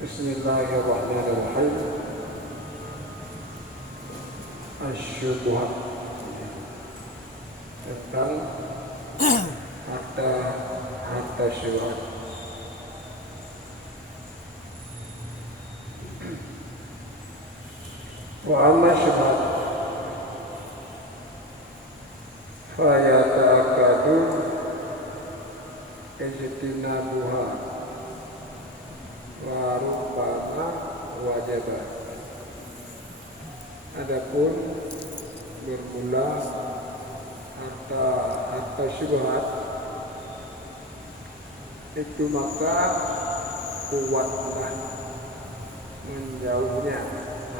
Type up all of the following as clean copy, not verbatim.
Bismillahirrahmanirrahim. Asyubuhat tentang harta syubhat. Wa amma syubhat fa yata'akkadu ijtinabuha wa rubbama wajibat. Adapun bermula harta syubhat itu maka kuatlah menjauhnya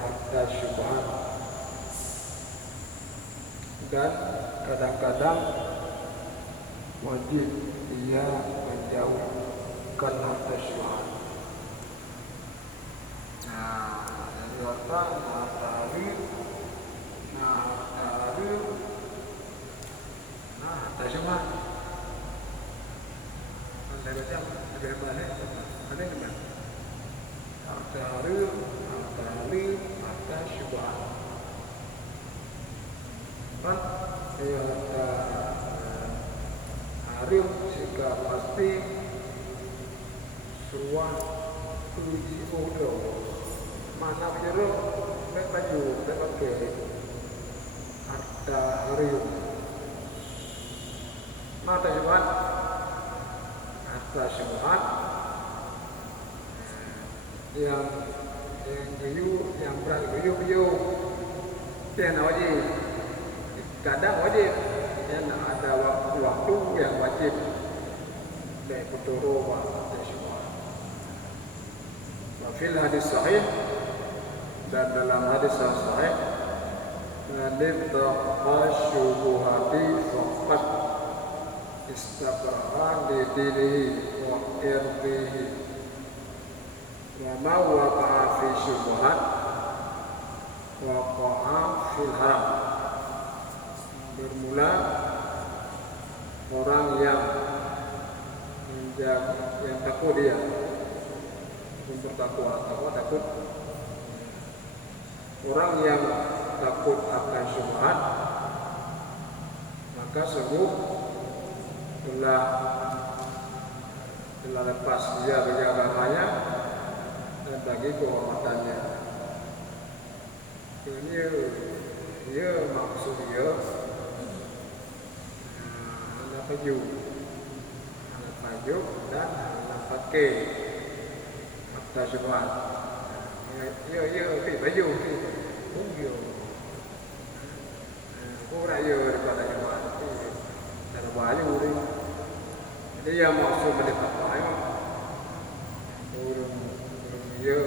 harta syubhat, dan kadang-kadang wajib ia menjauhkan harta syubhat. Harta syubhat saya baca ada mana? Ada di mana? Harta syubhat. Kan? Harta harim jika pasti suah tuji udah mana berjeruk baik baju baik pakai harta harim. Harta syubhat, harta syubhat yang berat guyu yang wajib, kadang wajib, dan ada waktu yang wajib dari peturu harta syubhat. Fil hadis sahih, dan dalam hadis yang sahih, nadittaqa syubuhati faqat istabra'a li dinihi wa irdihi wa ma waqa'a fi syubhat waqa'a fil haram. Bermula orang yang takut dia bertakwa, takut orang yang takut akan syubhat, maka sungguh telah lepas dia bagi agamanya dan bagi kehormatannya. Ini dia maksud dia anak baju dan anak pakai harta syubhat. Ya pergi baju pun dia kurang dia daripada syubhat. Dan baju ni dia maksud pada apa ya? Orang dia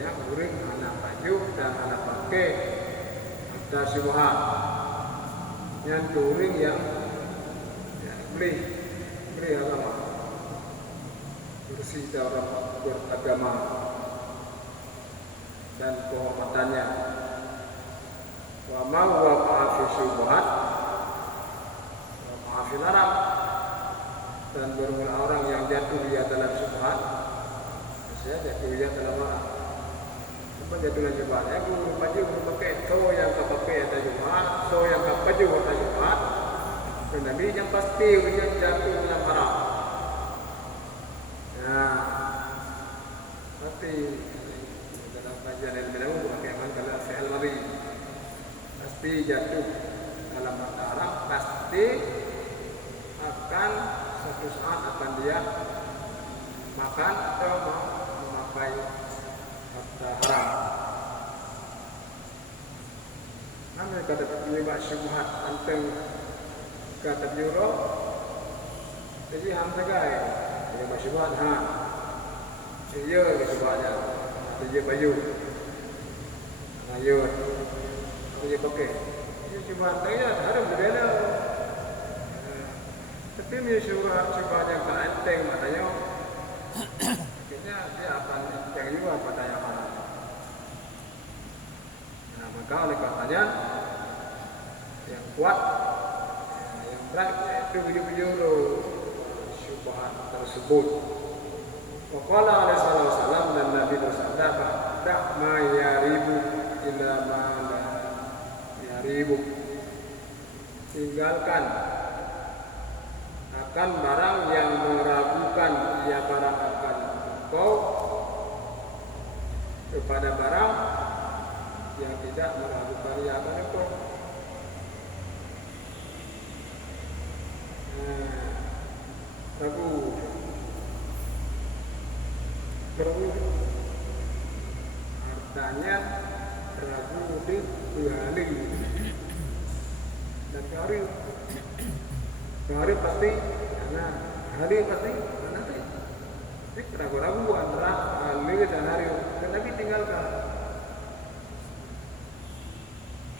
yang orang anak baju dan anak pakai harta syubhat. Yang orang yang beli agama, bersih dalam beragama dan kehormatannya. Wa ma waqa'a fi syubhat wa fil haram, dan bermula orang yang jatuh dia dalam syubhat, maksudnya jatuh dia dalam haram. Apa jatuh dalam syubhat? Aku baju pakai, so yang kau pakai ada syubhat, so yang kau baju ada syubhat. Dan Nabi yang pasti dia jatuh dalam haram. Tapi dalam kajian ilmu ilmu berkaitan kalau fi'il madhi pasti jatuh dalam haram, pasti akan suatu saat akan dia makan atau memakai harta haram. Nama kata terlibat syubhat anteng kata juro, jadi hamzah gay, dia bersyubhat dia syubhatnya, dia baju, dia pakai, dia syubhat dia haram berbeza. Tapi dia syubhat yang tak enteng matanya, akhirnya dia akan enteng juga pada yang haram. Maka oleh katanya yang kuat, yang berat, yaitu baju syubhat tersebut. Waqala alaihi wasallam dan Nabi bersabda, "Dak ma yaribu illa ma la yaribu." Tinggalkan akan barang yang meragukan ia barang akan engkau kepada barang yang tidak meragukan ia akan engkau. Ragu artinya ragu di hari dan hari pasti karena hari pasti nanti ragu-ragu antara hari dan hari dan Nabi tinggalkan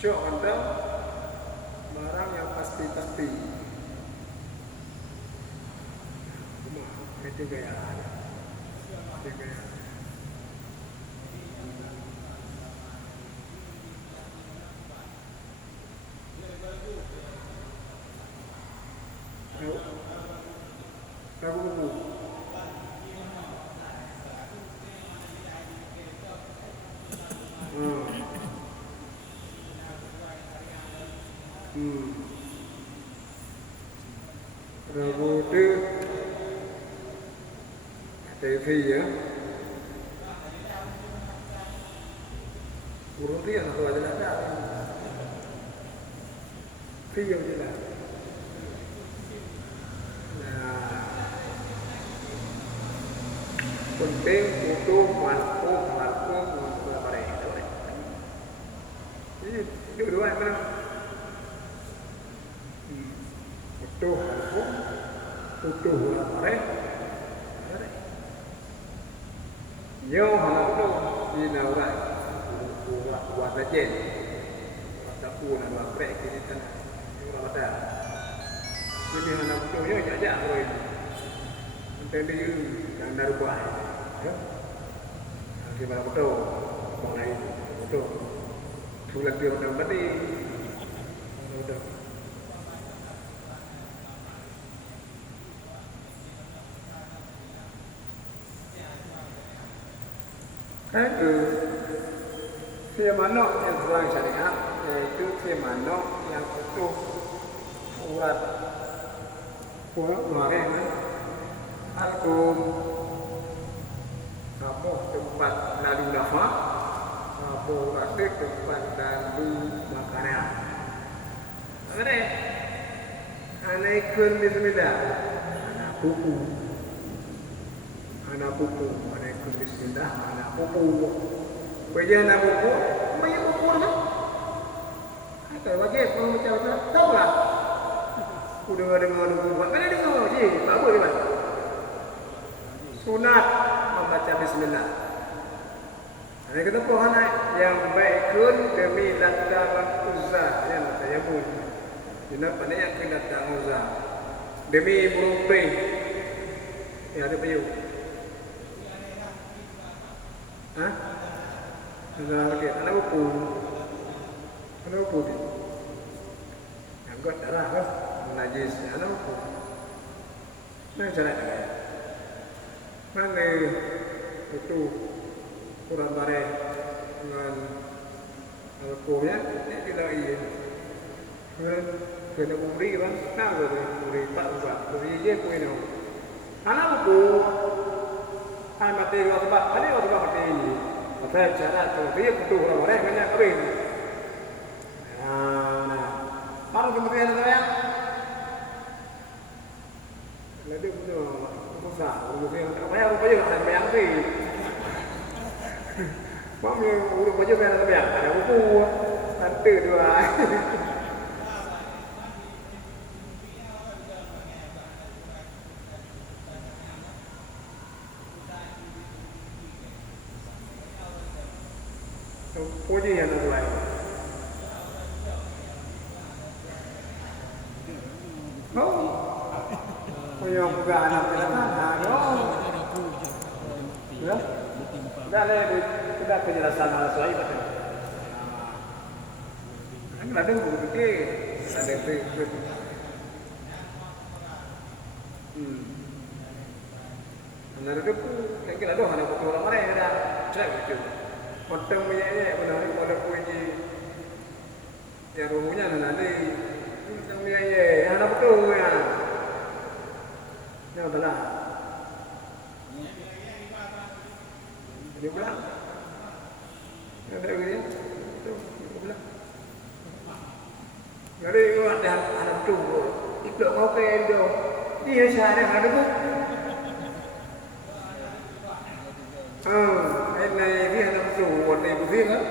cok anda barang yang pasti itu gaya Ragu. Ragu itu TV ya. Urut dia atau ada ada. Video jelas. Penting butuh mampu berapa itu. Ini dua mana? Butuh mampu, butuh berapa? Yo halo di naurai, buat aja, buat pun buat prek kita ni, orang ada. Jadi hana butuh yo jaja roy. Entende yang dari buat. Gimana betul mengenai betul bulan dia orang tadi betul itu firman yang terang syariat yaitu firman yang utuh urat kemarin Al-Qum Sabuh tempat lalu nafas, sabuh rasa tempat lalu makanan. Apa ni? Anaikun bismillah, anak pupu, anaikun bismillah, anak pupu. Kerja anak pupu, banyak pupu lah. Kalau wajib kalau macam tahu lah. Aku dengar, mana dengar je, tak boleh kan? Sunat membaca bismillah. Ada kata pohon yang baikun demi datang uzza yang saya pun. Jenap pada yang kena datang uzza demi beruping. Ya ada payu. Hah? Sudah lagi. Anak buku. Anak buku ni. Angkat darah lah. Najis. Anak buku. Mana cara dia? Mana itu kurang barang dengan alkoholnya tidak iya. Kena umri kan, tak boleh umri tak ubah. Umri je pun itu. Anak buku, hai mati waktu apa? Ada waktu apa mati ini? Masa cara tu dia betul orang orang banyak kering. Nah, baru kemudian ada yang lebih betul. Susah, urusan apa yang ada bayang sih. Mak ni urus baju bayang bayang, ada buku, nanti dua. Puji yang dua. Oh, yang bukan anak ya, dah sudah penjelasan Al-Sahih betul. Ada buku ada itu. Benar itu pun mungkin ada hanya betul orang mana yang ada cek gitu. Potong minyak benar ni kalau puji ya rumahnya nanti potong minyak ada betul ya. Ya betul. Dia bilang, ada begini, tu, dia bilang. Jadi ada anak tu, ikut kau ke Indo, dia sana ada tu. Ini dia anak tu, warna itu dia kan,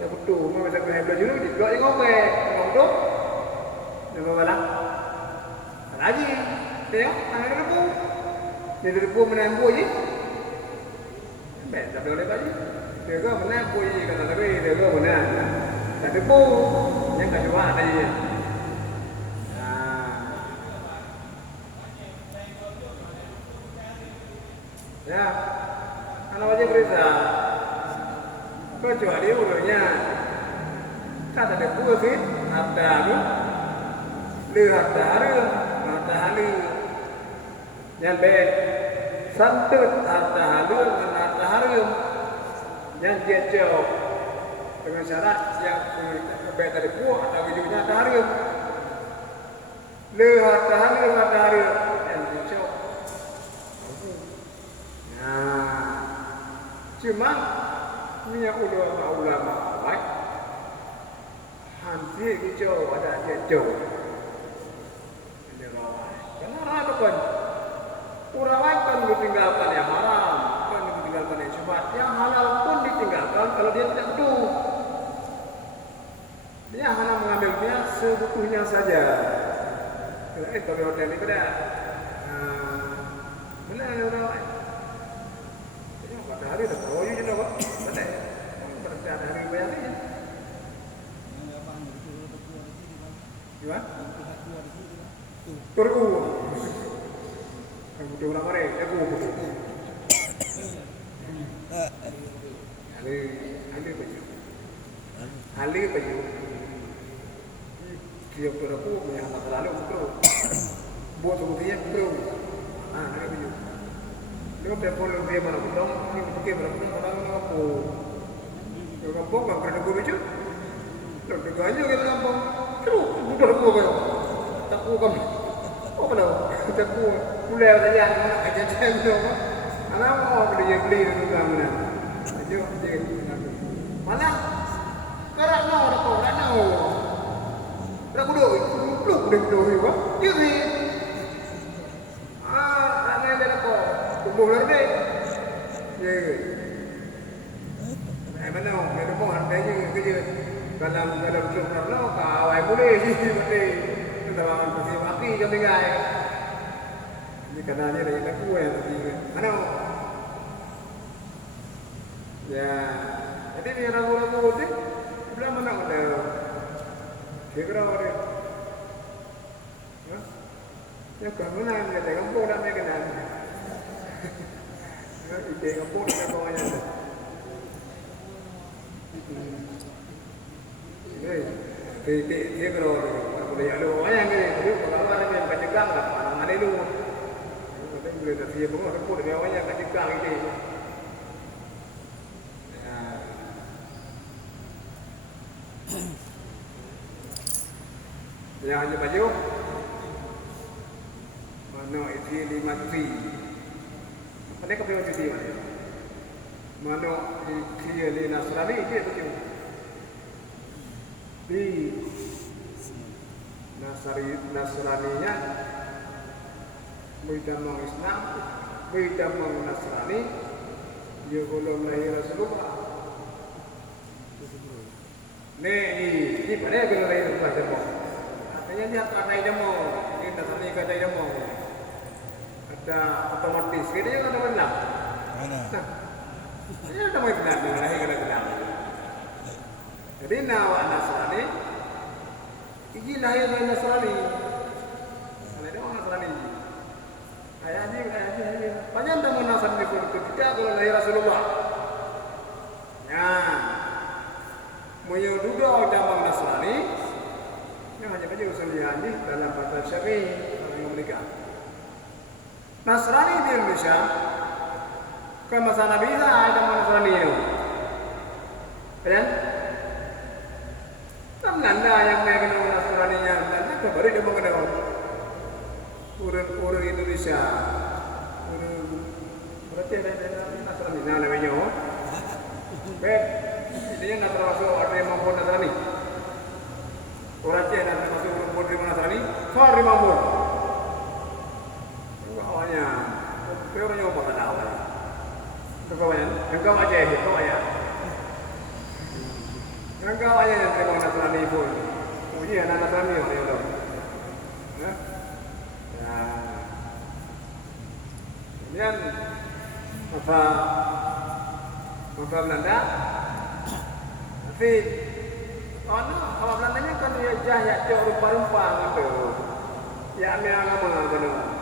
anak tu, macam macam belajar dulu, ikut kau ke orang tu, dia bilang, lagi, dia anak tu, dia dari pun menampu je. Tak boleh bagi. Dia ke mana puji kata tapi dia ke mana. Tak ada pun. Yang tak jua ada je. Ya. Kalau aja berita. Kecuali urutnya. Kata ada buah sih. Ada tu. Lihat hari. Yang baik. Santut harta halus dan harta harum yang dia jauh dengan syarat yang baik dari buah atau wujudnya harta harum le harta harum yang dia jauh. Nah, cuma punya ulama baik hampir hijau ada dia jauh. Kenapa kan? Urawat kan ditinggalkan yang haram, kan ditinggalkan yang syubhat. Yang halal pun ditinggalkan kalau dia tidak tahu. Dia hanya mengambilnya sebutuhnya saja. Kalau hotel itu dah, benar urawat. Jadi pada hari dah tahu je dah kok. Betul. Pada hari bayar ni. Gimana? Turu. Betul orang mana? Aku betul. Hali baju. Dia berapa? Yang masa lalu betul. Buat sebutnya betul. Hali baju. Dia berapa lebih mana betul? Dia pakai berapa orang apa? Dia kampung kan kerana guru baju. Lalu dia ganya kita kampung. Terus budak aku kau. Tak aku kamu. Oh benar. Kita mulai saja kerja tu. Anak mau beli tu mana? Jom je. Mana? Kerana apa? Kerana. Berapa duduk juga. Jadi. Ramai ada apa? Tumbuh lagi. Ye. Mana? Mana mau harganya kerja. Dalam sumber kawai boleh sih. Dalam posisi mati jom tinggal. Ini kerana dia dah tak kuat tadi. Mana? Ya, jadi ni ragu-ragu ni, bila mana ada? Kira orang. Ya, kamu nak dia tengok kampung dah mereka dah. Ide kampung dah kau aja. Dia kira orang. Boleh ada orang yang ni, kalau ada yang kacang lah, mana itu? Boleh tak siap pun, aku pun ada orang yang kacang ini. Yang hanya baju, mana isi 5 Apa ni kau pilih isi mana? Mana isi ni Nasrani isi baju. Di Nasraninya bidamang Islam, bidamang Nasrani, dia belum lahir Rasulullah. Ni mana belum lahir Rasulullah? Artinya dia tak naik demo, dia Nasrani kata demo. Ada otomatis, dia ada benar. Mana? Dia ada benar, dia lahir kena benar. Jadi nawak Nasrani. Iji lahir dari Nasrani. Ada orang Nasrani. Ayahnya. Panjang dah Nasrani pun ketika kalau lahir Rasulullah. Ya. Moyo duda damang Nasrani. Yang hanya baca usul haji dalam bahasa Syafi'i yang mereka. Nasrani di Indonesia kan masa Nabi Isa ada Nasrani itu. Kan? Kan Nanda yang mengenal Nasrani-nya, Nanda baru dia mengenal orang Indonesia. Berarti ada Nasrani namanya. Bet, ini yang termasuk ada yang mampu Nasrani. Orang Cina termasuk orang di Nasrani, Fahri Mahmud. Awalnya, orang yang apa awal. Kawan, engkau aja, engkau aja. Engkau aja yang terima Nasrani pun. Uji anak Nasrani orang itu. Ya. Kemudian masa Belanda, tapi kalau Belandanya kan dia jahit rupa-rupa gitu. Ya agama benar.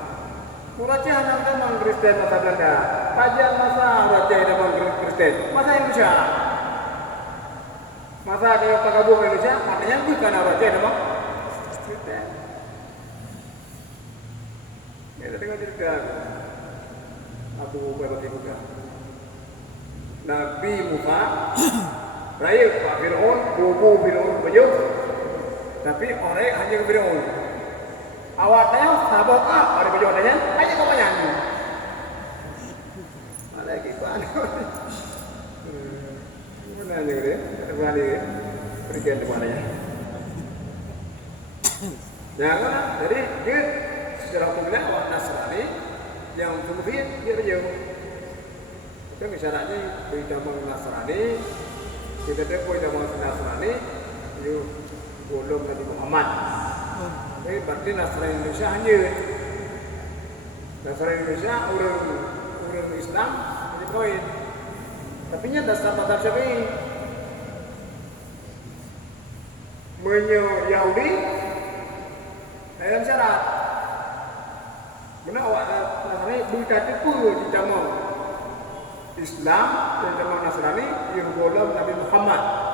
Muracah anak teman Kristen masa Belanda. Kajian masa Muracah teman Kristen. Masa Indonesia. Masa kayak Pakabung Indonesia, katanya bukan Muracah teman Kristen. Kita dengar cerita. Aku berbagi juga. Nabi Musa, Raya Pak Fir'aun, bubu Fir'aun baju. Tapi orang hanya ke Fir'aun. Awalnya sahabat ada baju adanya, hanya kau nyanyi. Lagi mana? Mana ni dia? Mana dia? Berikan di mana ya? Jangan. Jadi dia secara umumnya orang Nasrani yang kemudian dia baju. Itu misalnya kita Nasrani, kita kita Nasrani, itu belum Nabi Muhammad. Jadi berarti Nasrani Indonesia hanya Nasrani Indonesia orang Islam jadi poin. Tapi nya dasar mazhab Syafi'i Yahudi dalam syarat. Benar awak Nasrani bukan itu kita mau Islam dan kita Nasrani yang golong Nabi Muhammad.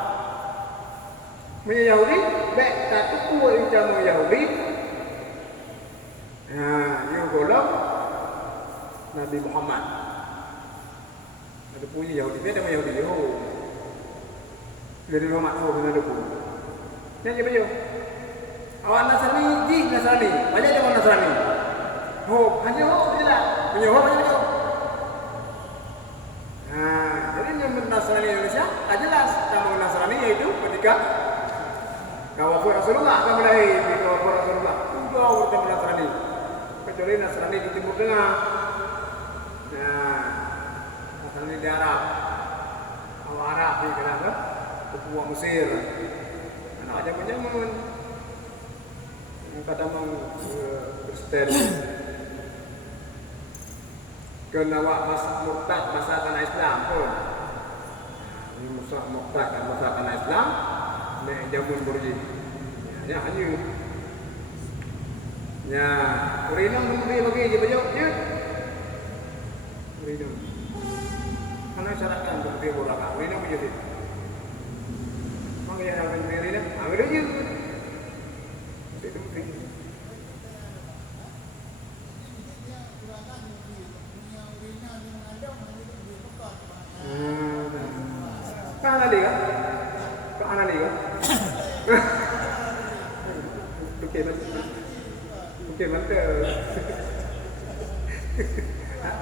Yahudi baik satu kuat jamu Yahudi. Yang golong Nabi Muhammad. Ada punya Yahudi, dia nama Yahudi Yahudi. Dari Muhammad benar pun. Yang baju. Awak Nasrani, Nasrani. Banyak jamu Nasrani. Hanya tidak. Punya banyak. Jadi yang Nasrani Indonesia jelas nama Nasrani yaitu ketika Kawafur Rasulullah akan mulai di Kawafur Rasulullah. Udah bertemu Nasrani. Kecuali Nasrani di Timur Tengah. Nasrani di Arab. Arab di kenapa? Papua Mesir. Anak aja menjamun. Kata mau Kristen. Kenapa murtad masa tanah Islam pun. Ini musuh murtad masa tanah Islam. Nek jamun berji. Ya hanya. Ya, urinam memberi bagi je baju ya. Urinam. Mana syaratkan untuk dia borak. Urinam baju dia. Mana yang akan beri urinam? Ambil aja. Itu mungkin. Kan ada kan? Kan ada kan? Okey, mantap.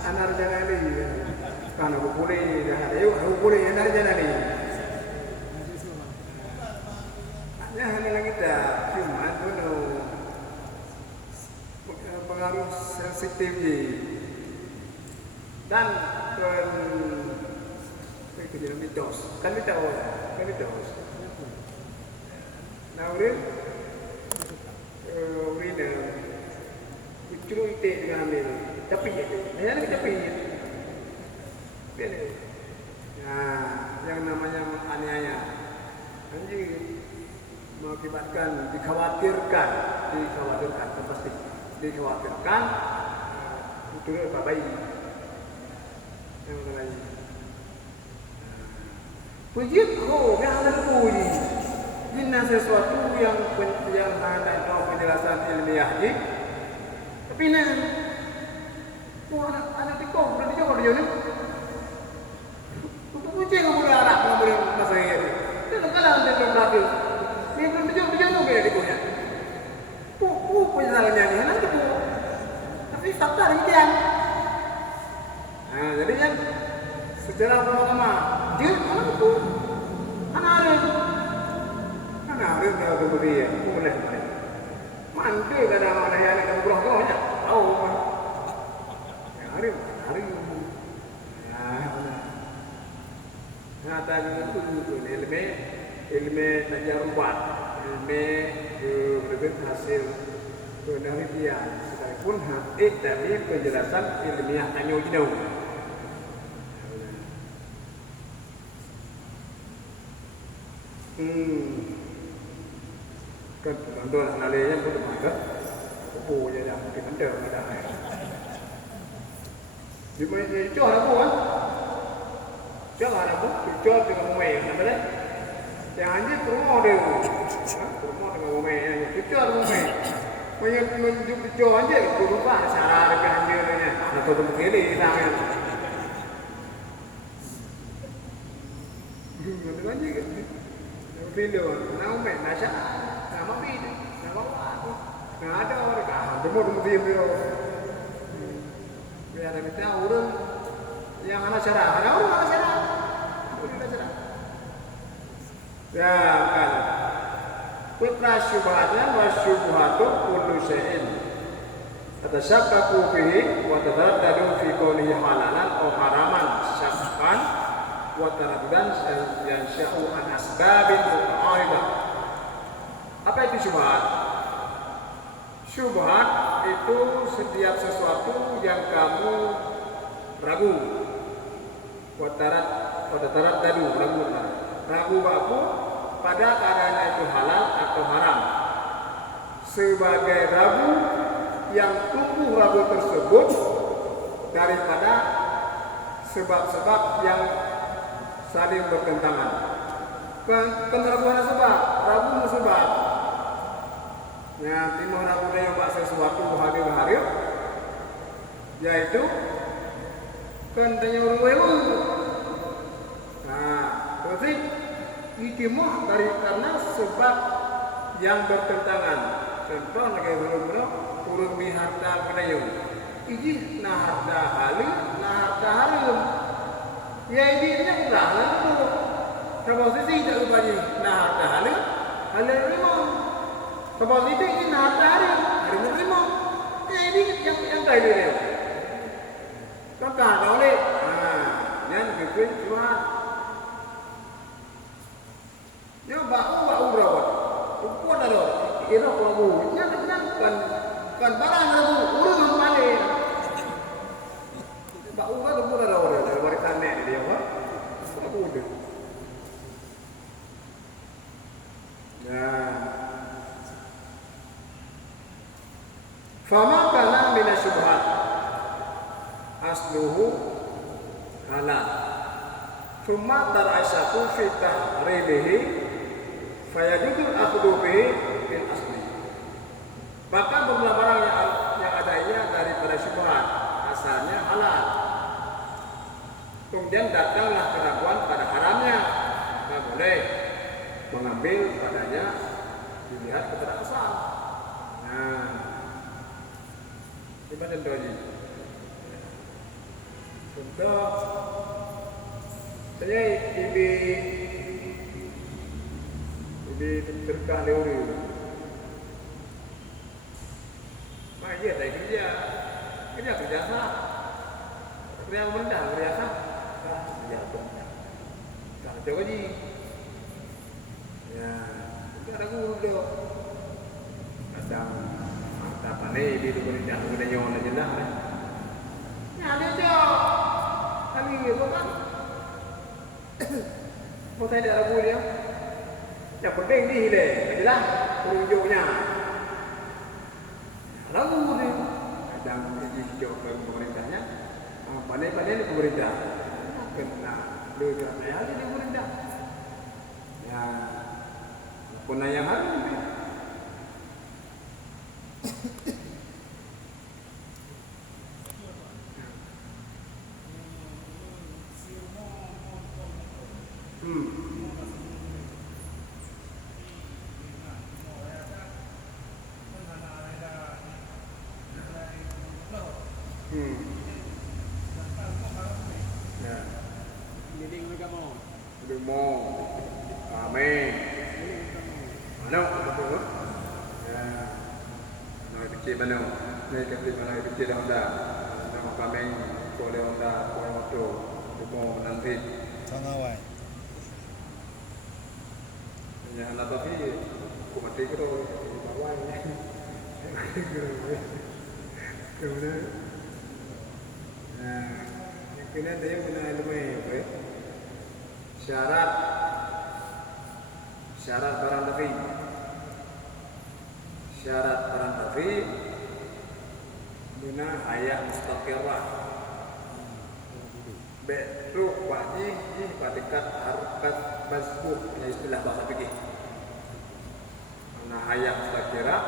Anak jangan ni. Kan aku boleh dah. Ayo, aku boleh anak jangan ni. Ya, hanya lagi dah. Cuma tu no pengaruh sensitif je. Dan itu jadi mitos. Kan mitos. Nah, urina curu ite dengan ambil tapi hanya tapi beda. Nah, yang namanya aniaya anjing mengakibatkan dikhawatirkan pasti dikhawatirkan itu apa bayi yang lain. Pujian yang ada puji. Ini sesuatu yang ada itu penjelasan ilmiah. Tapi Tu anak tikung, berarti jauh dia ni. Tu kucing yang boleh arak, yang boleh masa ini. Dia nak kalah dia belum berlatih. Ni belum dia tu boleh dikunya. Pu punya salahnya ni, nanti pu. Tapi fakta demikian. Nah, jadi kan sejarah pertama dia anak itu anak dia berbudi ya, boleh. Mantu kada mana yang ada berah kau nya, tahu kan? Hari. Nah, tadi itu ilmu tajarubat, ilmu berbeda hasil penelitian. Sekalipun dari penjelasan ilmiah hanya jauh. Kan penonton nalenya pun ada. Oh, ya mungkin ada. Di mana itu ada bukan? Jangan ada bukan, itu dengan umai, namanya. Yang anjir rumah dia, rumah dengan umai, itu ada umai. Banyak menunjuk itu anjir, itu lupa cara dengan anjirnya. Ada tu begini, namanya. Ada anjir kan? Video, nama umai, nasihat. Nama bida, nama apa? Nah ada orang, semua video. Biar kita urun yang anak cara, ada orang anak cara. Ya kan. Putra syubhatnya wa syubhatu kullu syai'in. Tatasyaqqaqu fihi wa tadaddadu fi qawlihi halalan aw haraman syakkan wa taraddudan yansha'u an asbabin muta'aribah. Apa itu syubhat? Syubhat itu setiap sesuatu yang kamu ragu. Ragu baku pada keadaan itu halal atau haram. Sebagai ragu yang tumbuh ragu tersebut daripada sebab-sebab yang saling bertentangan. Keraguan sebab, ragu sebab. Nah, timur ragu dia buat sesuatu bahagia, yaitu kentanya orang. Nah, berarti ikimah dari karena sebab yang bertentangan. Contoh negara guna turun biharta kenayu. Iji na harta halal, na harta haram. Ya ini lah tu. Kalau sisi tak ubahnya na harta halal, halal rimau. Kalau itu ini na harta haram, haram rimau. Ya ini yang kaya dia. Kan kau ni, yang bikin cuma. Yang bau rawat, ukur dah rawat. Kira kamu, yang kan barang kamu urus mana? Bau rawat ukur dah rawat. Dari warisan ni dia apa? Kamu udah. Nah, fama kana min asyubhat asluhu halal. Thumma tar'asatu fi tahrimihi fayajudul akhdhu bihi bil asli. Bahkan beberapa barang yang adanya daripada syubhat asalnya halal. Kemudian datanglah keraguan pada haramnya. Tak boleh mengambil padanya dilihat keterangan asal. Nah, ini contoh ini. Contoh saya ibi terkah leuri. Dia tak kerja sah. Kerja rendah, kerja sah. Kerja rendah. Tak coba ni. Ya, kita ada guru. Kadang apa ni di tu kerja kita nyon aja dah. Ya dia tu. Kami itu kan. Mau saya ada guru dia. Yang penting ni deh, jelas penunjuknya. Lalu ni, kadang hijau ke pemerintahnya, pandai-pandai ni pemerintah, kena belajar saya ni pemerintah. Ya, pun yang hari ni. Hmm. Ya. Leading mereka mau. Demo. Amin. Ano? Betul. Ya. Ano kecil mana? Ni kecil mana kecil Honda. Nama kami boleh Honda, boleh motor. Demo nanti. Sangawai. Ya, nak tapi aku mati ke tu bawah ni. Kemudian, kena dia guna ilmu apa? Syarat barang nafi. Syarat barang nafi guna hayat mustaqirah. Betul wajib pada harkat masbuk yang istilah bahasa fikih. Nah, hayat mustaqirah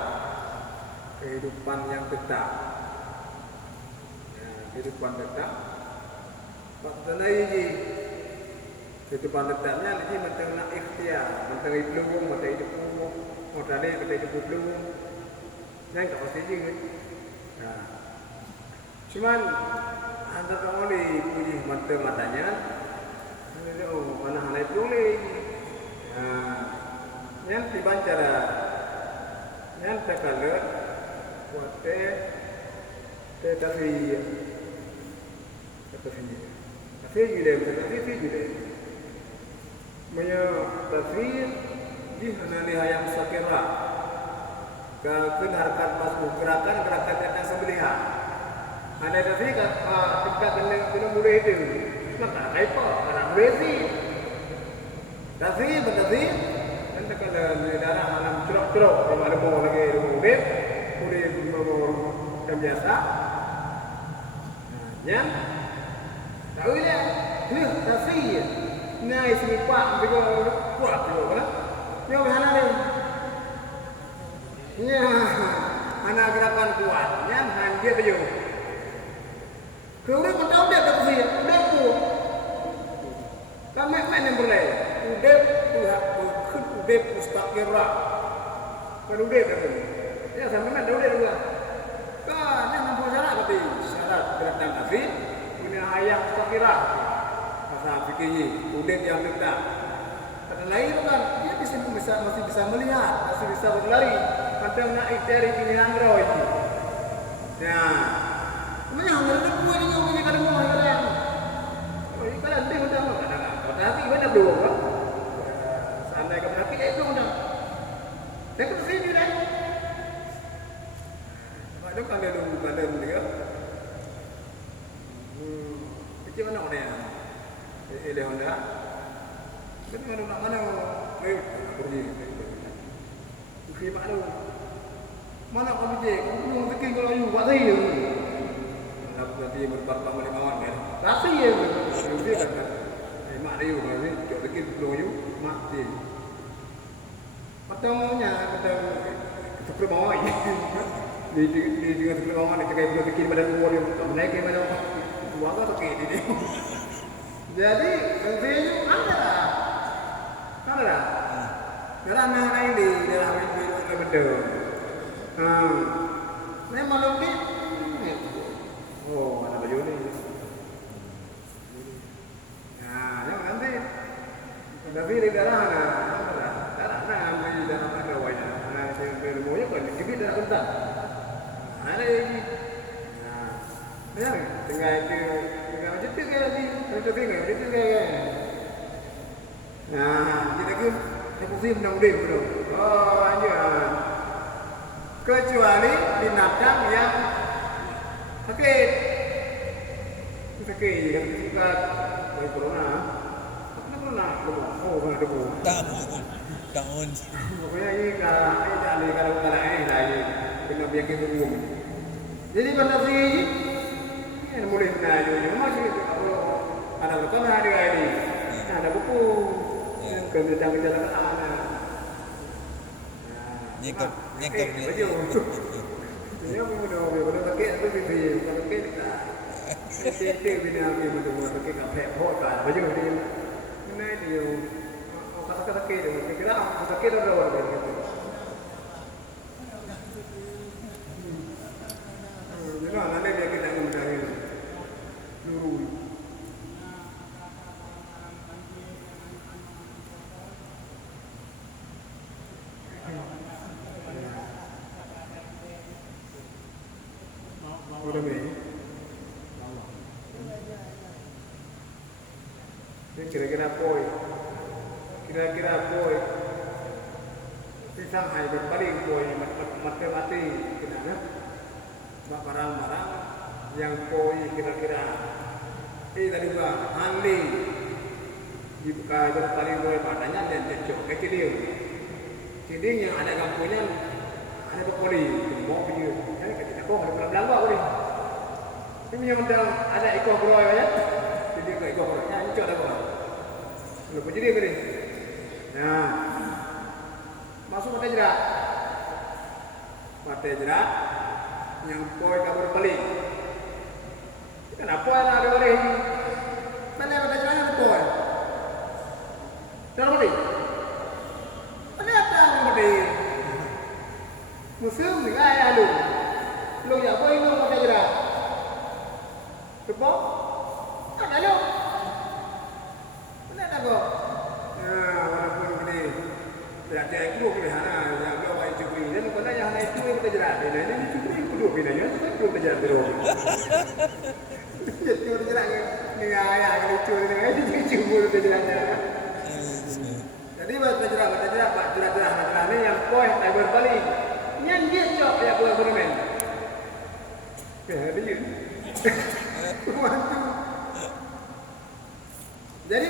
kehidupan yang tetap. Kehidupan tetap. Maksudnya ini kehidupan tetapnya lagi mentang nak ikhtiar, mentang hidup belum, mentang hidup belum, mentang hidup belum. Jangan tak pasti juga. Nah, cuman anda tak boleh puji mata-matanya. Oh, mana hal itu boleh. Yang tiba cara yang terkalut buat tapi juga tafsir di hanaliha yang sakira kalkan harkat masuk gerakan yang sembelihan ada tafsir tingkat kena mulai itu maka apa orang bezi tafsir dan kalau darah malam cerok kalau ada mau lagi murid dan biasa yang tahu ya tafsir nah isi pak juga kuat juga kan yang mana ni ya anak gerakan kuat yang dia tu kemudian kita udah tafsir udah tu kami mana boleh udah mustaqirah baru udah kan ya sampai mana udah juga kan yang nampak syarat tapi syarat gerakan tafsir punya ayat mustaqirah bahasa fikih udah yang tetap kata lain kan dia masih bisa melihat masih bisa berlari pada nak ikhtiar ini android ya sebenarnya hanya ada dua ni yang punya kalau mau orang kalau dia udah kata hati mana belum kan sampai ke hati itu udah dekat sini dah ada kan ada dia kecil mana orang dia Honda. Kan mana pergi. Pergi mana? Mana kau pergi? Kau belum pergi kalau you buat saya. Nanti berbarang balik kawan kan. Rasa ya. Dia kan. Mak dia kalau ni jauh pergi belum you mati. Patungnya kata kita perlu bawa ini. Di dengan perlu bawa ni cakap belum pergi badan luar dia. Tak naik ke mana? Buat apa pergi ni? Jadi tentunya ada lah. Kerana ini dalam hidup kita betul. Ni malam ni, oh ada baju ni. Yang nanti tapi di dalam darah ambil di dalam ada wajah. Yang bermoya kan kita dah entah. Ada lagi. Ya, tinggal itu. Itu kan lagi, itu kan, itu kan. Nah, kita kan tafsir menang belum? Oh, aja. Kecuali binatang yang sakit. Sakit, yang suka corona. Apa corona? Oh, kena debu. Tahun. Pokoknya ini kalau ini lagi kena penyakit umum. Jadi pada sini ini boleh mengajunya masih ada betul hari ini ada buku kemudian ada nyekap baju ini udah pakai itu pakai kita bina betul pakai kafe hotel baju ini dia kata pakai dia kira pakai ada orang gitu nanti dia kita mengenai Ini kira-kira poi. Kira-kira poi. Pisang hai berpaling poi mati-mati kena mak barang-barang yang poi kira-kira tadi bang handi dibuka berpaling poi padanya dan cocok ke kiding. Kiding yang ada kampungnya ada berpoli mau pergi. Jadi kita kau ada belang-belang apa ni? Ini yang ada ekor beroy ya. Jadi ke ekor beroy. Ya, cocok dah kau. Lepas jadi ke ni. Nah. Masuk mata jerat. Mata jerat yang poi kabur pelik. Kenapa ada orang ini? Mana mata jeratnya ada poi? Dalam pelik. Mana ada orang pelik? Musim ni kan ada. Lu ya poi itu mata jerat. Sebab ada lu. Mana ada kau? Nah, walaupun ini tidak ada ikut kerana yang dia awak curi dan kalau yang hanya itu yang kita jerat ini curi kedua pinanya itu kita jerat terus. Jadi orang jerat ni ayah kalau curi ni curi kita jeratnya. Jadi kita jerat pak jerat ni yang poi tak berbalik. Yang dia cok yang buat ornamen. Dia. Jadi